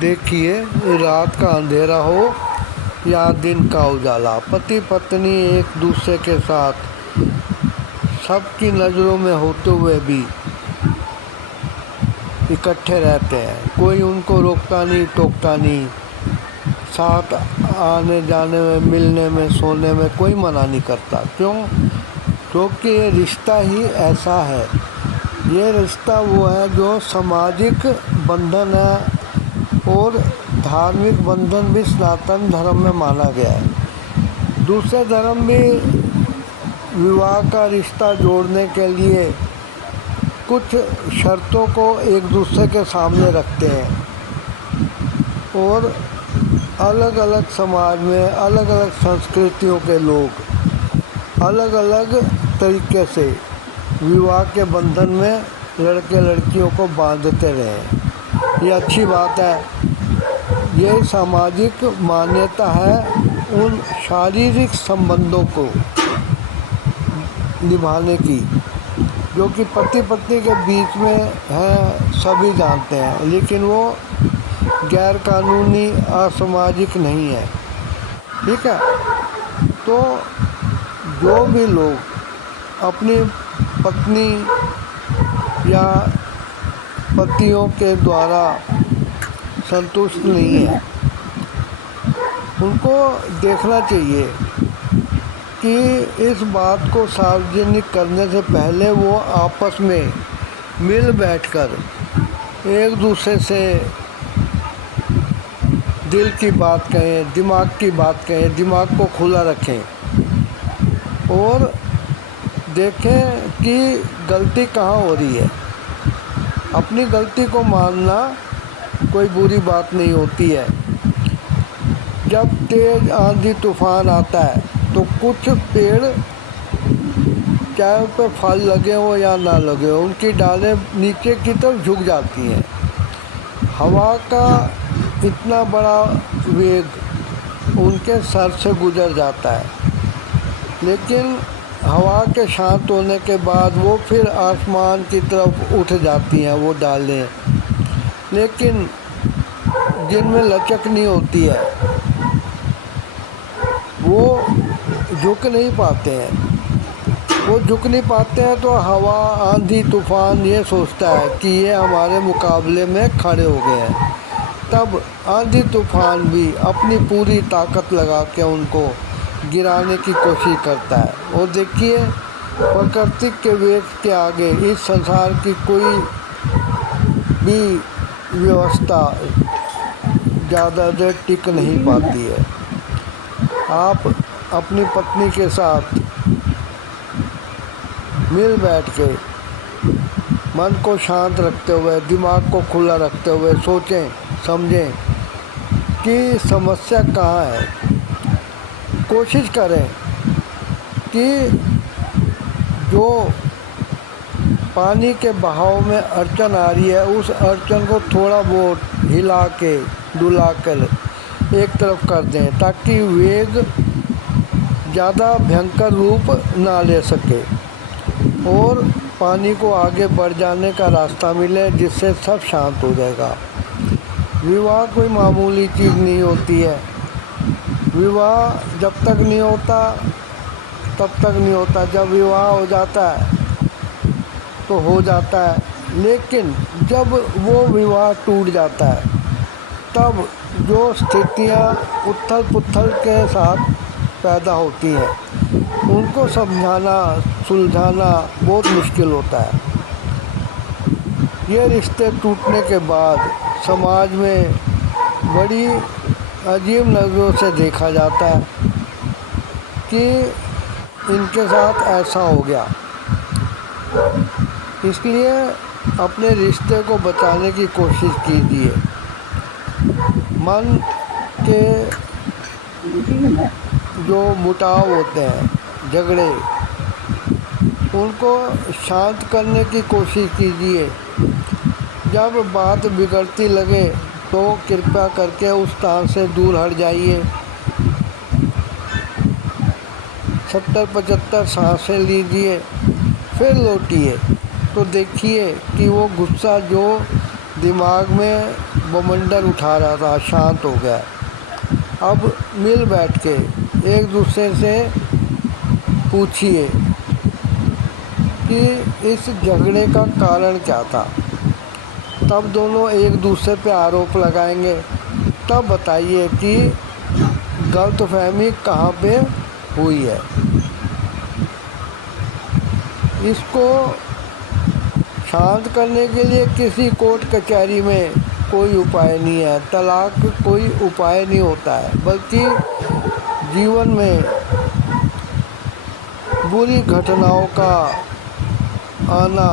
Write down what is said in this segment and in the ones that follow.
देखिए, रात का अंधेरा हो या दिन का उजाला, पति पत्नी एक दूसरे के साथ सबकी नज़रों में होते हुए भी इकट्ठे रहते हैं। कोई उनको रोकता नहीं, टोकता नहीं। साथ आने जाने में, मिलने में, सोने में कोई मना नहीं करता। क्यों? क्योंकि ये रिश्ता ही ऐसा है। ये रिश्ता वो है जो सामाजिक बंधन है और धार्मिक बंधन भी सनातन धर्म में माना गया है। दूसरे धर्म भी विवाह का रिश्ता जोड़ने के लिए कुछ शर्तों को एक दूसरे के सामने रखते हैं और अलग अलग समाज में अलग अलग संस्कृतियों के लोग अलग अलग तरीके से विवाह के बंधन में लड़के लड़कियों को बांधते रहे। ये अच्छी बात है। ये सामाजिक मान्यता है उन शारीरिक संबंधों को निभाने की जो कि पति पत्नी के बीच में है, सभी जानते हैं, लेकिन वो गैर कानूनी असामाजिक नहीं है। ठीक है। तो जो भी लोग अपनी पत्नी या पतियों के द्वारा संतुष्ट नहीं है, उनको देखना चाहिए कि इस बात को सार्वजनिक करने से पहले वो आपस में मिल बैठकर एक दूसरे से दिल की बात कहें, दिमाग की बात कहें, दिमाग को खुला रखें और देखें कि गलती कहाँ हो रही है। अपनी गलती को मानना कोई बुरी बात नहीं होती है। जब तेज़ आंधी तूफान आता है तो कुछ पेड़, चाहे उन पर फल लगे हो या ना लगे हो, उनकी डालें नीचे की तरफ झुक जाती हैं। हवा का इतना बड़ा वेग उनके सर से गुजर जाता है, लेकिन हवा के शांत होने के बाद वो फिर आसमान की तरफ उठ जाती हैं वो डालें, लेकिन जिनमें लचक नहीं होती है वो झुक नहीं पाते हैं। वो झुक नहीं पाते हैं तो हवा, आंधी, तूफान ये सोचता है कि ये हमारे मुकाबले में खड़े हो गए हैं। तब आंधी तूफान भी अपनी पूरी ताकत लगा के उनको गिराने की कोशिश करता है। और देखिए, प्रकृति के वेग के आगे इस संसार की कोई भी व्यवस्था ज़्यादा देर टिक नहीं पाती है। आप अपनी पत्नी के साथ मिल बैठ के मन को शांत रखते हुए, दिमाग को खुला रखते हुए सोचें, समझें कि समस्या कहाँ है। कोशिश करें कि जो पानी के बहाव में अड़चन आ रही है उस अड़चन को थोड़ा बहुत हिला के, डुला कर एक तरफ कर दें, ताकि वेग ज़्यादा भयंकर रूप ना ले सके और पानी को आगे बढ़ जाने का रास्ता मिले, जिससे सब शांत हो जाएगा। विवाह कोई मामूली चीज़ नहीं होती है। विवाह जब तक नहीं होता तब तक नहीं होता। जब विवाह हो जाता है तो हो जाता है, लेकिन जब वो विवाह टूट जाता है तब जो स्थितियाँ उथल पुथल के साथ पैदा होती हैं उनको समझाना, सुलझाना बहुत मुश्किल होता है। ये रिश्ते टूटने के बाद समाज में बड़ी अजीब नज़रों से देखा जाता है कि इनके साथ ऐसा हो गया। इसलिए अपने रिश्ते को बचाने की कोशिश कीजिए। मन के जो मुटाव होते हैं, झगड़े, उनको शांत करने की कोशिश कीजिए। जब बात बिगड़ती लगे तो कृपया करके उस स्थान से दूर हट जाइए। 70-75 सांसें लीजिए, फिर लौटिए तो देखिए कि वो गुस्सा जो दिमाग में बवंडर उठा रहा था शांत हो गया। अब मिल बैठ के एक दूसरे से पूछिए कि इस झगड़े का कारण क्या था। तब दोनों एक दूसरे पे आरोप लगाएंगे। तब बताइए कि गलतफहमी कहाँ पे हुई है। इसको शांत करने के लिए किसी कोर्ट कचहरी में कोई उपाय नहीं है। तलाक कोई उपाय नहीं होता है, बल्कि जीवन में बुरी घटनाओं का आना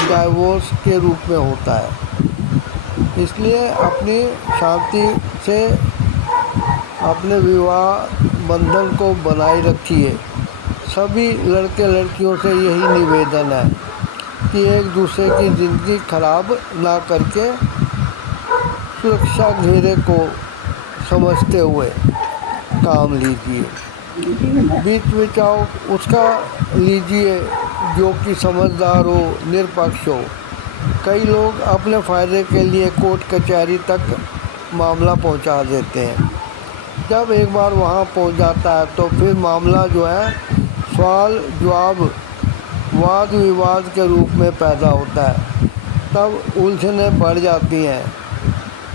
डाइवोर्स के रूप में होता है। इसलिए अपनी शांति से अपने विवाह बंधन को बनाए रखिए। सभी लड़के लड़कियों से यही निवेदन है कि एक दूसरे की ज़िंदगी खराब ना करके सुरक्षा घेरे को समझते हुए काम लीजिए। बीच बचाव उसका लीजिए जो कि समझदार हो, निरपक्ष हो। कई लोग अपने फ़ायदे के लिए कोर्ट कचहरी तक मामला पहुंचा देते हैं। जब एक बार वहां पहुंच जाता है तो फिर मामला जो है सवाल जवाब वाद विवाद के रूप में पैदा होता है। तब उलझनें बढ़ जाती हैं,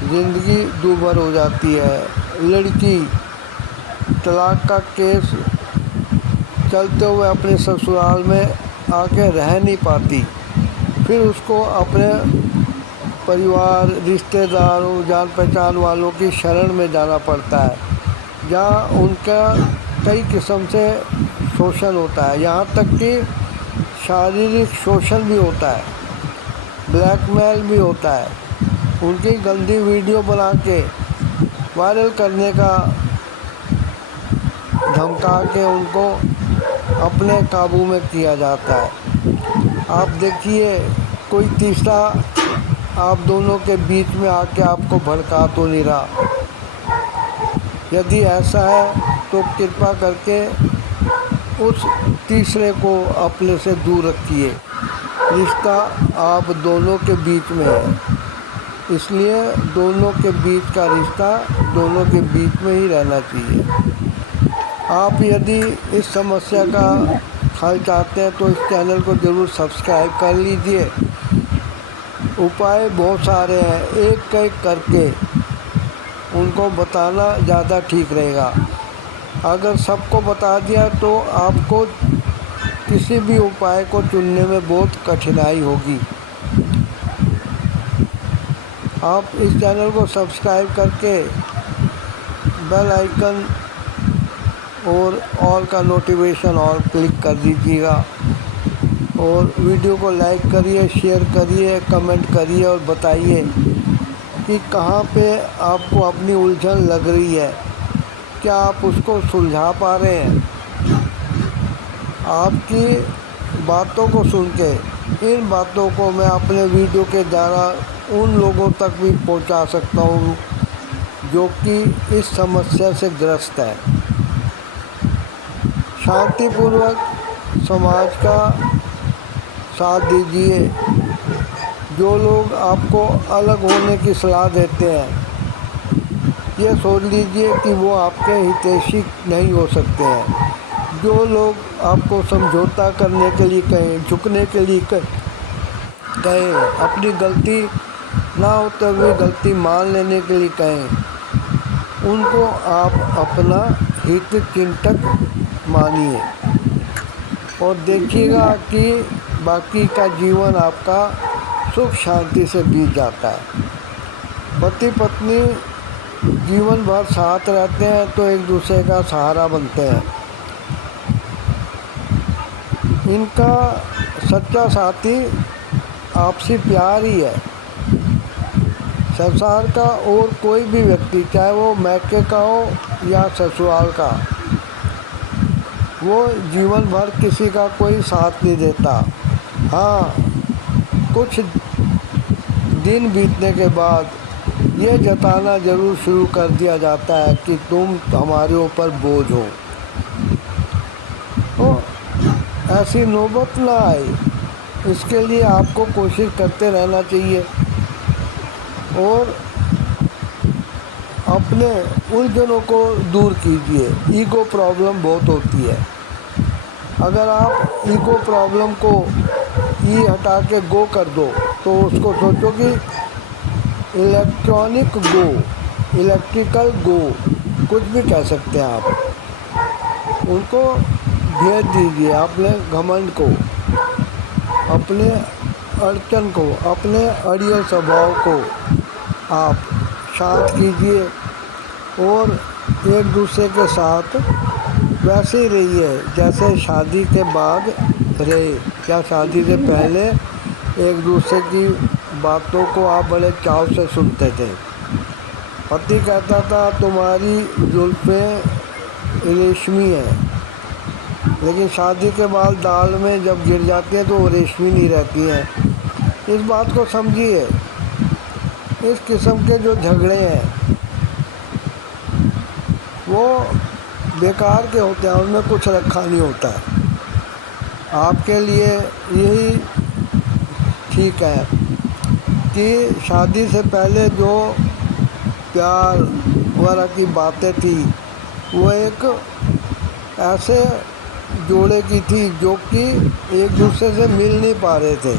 ज़िंदगी दूभर हो जाती है। लड़की तलाक का केस चलते हुए अपने ससुराल में आके रह नहीं पाती। फिर उसको अपने परिवार, रिश्तेदारों, जान पहचान वालों की शरण में जाना पड़ता है, जहाँ उनका कई किस्म से शोषण होता है। यहाँ तक कि शारीरिक शोषण भी होता है, ब्लैकमेल भी होता है। उनकी गंदी वीडियो बना के वायरल करने का धमका के उनको अपने काबू में किया जाता है। आप देखिए कोई तीसरा आप दोनों के बीच में आके आपको भड़का तो नहीं रहा। यदि ऐसा है तो कृपा करके उस तीसरे को अपने से दूर रखिए। रिश्ता आप दोनों के बीच में है, इसलिए दोनों के बीच का रिश्ता दोनों के बीच में ही रहना चाहिए। आप यदि इस समस्या का हल चाहते हैं तो इस चैनल को ज़रूर सब्सक्राइब कर लीजिए। उपाय बहुत सारे हैं, एक एक करके उनको बताना ज़्यादा ठीक रहेगा। अगर सबको बता दिया तो आपको किसी भी उपाय को चुनने में बहुत कठिनाई होगी। आप इस चैनल को सब्सक्राइब करके बेल आइकन और ऑल का नोटिफिकेशन ऑल क्लिक कर दीजिएगा। और वीडियो को लाइक करिए, शेयर करिए, कमेंट करिए और बताइए कि कहाँ पे आपको अपनी उलझन लग रही है, क्या आप उसको सुलझा पा रहे हैं। आपकी बातों को सुन के इन बातों को मैं अपने वीडियो के द्वारा उन लोगों तक भी पहुंचा सकता हूं जो कि इस समस्या से ग्रस्त है। शांतिपूर्वक समाज का साथ दीजिए। जो लोग आपको अलग होने की सलाह देते हैं, ये सोच लीजिए कि वो आपके हितैषी नहीं हो सकते हैं। जो लोग आपको समझौता करने के लिए कहें, झुकने के लिए कहें, अपनी गलती ना होते हुए गलती मान लेने के लिए कहें, उनको आप अपना हित चिंतक मानिए और देखिएगा कि बाकी का जीवन आपका सुख शांति से बीत जाता है। पति पत्नी जीवन भर साथ रहते हैं तो एक दूसरे का सहारा बनते हैं। इनका सच्चा साथी आपसी प्यार ही है। संसार का और कोई भी व्यक्ति, चाहे वो मैके का हो या ससुराल का, वो जीवन भर किसी का कोई साथ नहीं देता। हाँ, कुछ दिन बीतने के बाद ये जताना ज़रूर शुरू कर दिया जाता है कि तुम हमारे ऊपर बोझ हो। तो ऐसी नौबत ना आए, इसके लिए आपको कोशिश करते रहना चाहिए। और अपने उलझनों को दूर कीजिए। ईगो प्रॉब्लम बहुत होती है। अगर आप ईगो प्रॉब्लम को ई हटा के गो कर दो तो उसको सोचो कि इलेक्ट्रॉनिक गो, इलेक्ट्रिकल गो, कुछ भी कह सकते हैं आप। उनको भेज दीजिए अपने घमंड को, अपने अड़चन को, अपने अड़ियल स्वभाव को आप शांत कीजिए और एक दूसरे के साथ वैसे ही रहिए जैसे शादी के बाद रहे या शादी से पहले। एक दूसरे की बातों को आप बड़े चाव से सुनते थे। पति कहता था तुम्हारी जुल्फ़ें रेशमी हैं, लेकिन शादी के बाद दाल में जब गिर जाती हैं तो वो रेशमी नहीं रहती हैं। इस बात को समझिए। इस किस्म के जो झगड़े हैं वो बेकार के होते हैं, उनमें कुछ रखा नहीं होता है। आपके लिए यही ठीक है कि शादी से पहले जो प्यार वगैरह की बातें थी वो एक ऐसे जोड़े की थी जो कि एक दूसरे से मिल नहीं पा रहे थे,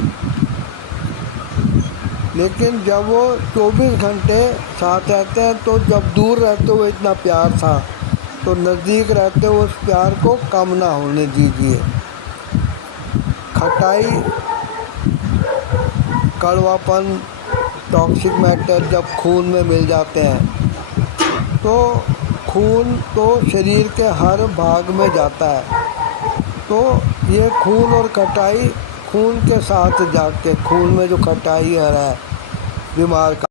लेकिन जब वो 24 घंटे साथ रहते हैं तो जब दूर रहते हुए इतना प्यार था तो नज़दीक रहते हुए उस प्यार को कम ना होने दीजिए। खटाई, कड़वापन, टॉक्सिक मैटर जब खून में मिल जाते हैं तो खून तो शरीर के हर भाग में जाता है, तो ये खून और खटाई खून के साथ जाके खून में जो खटाई है बीमार का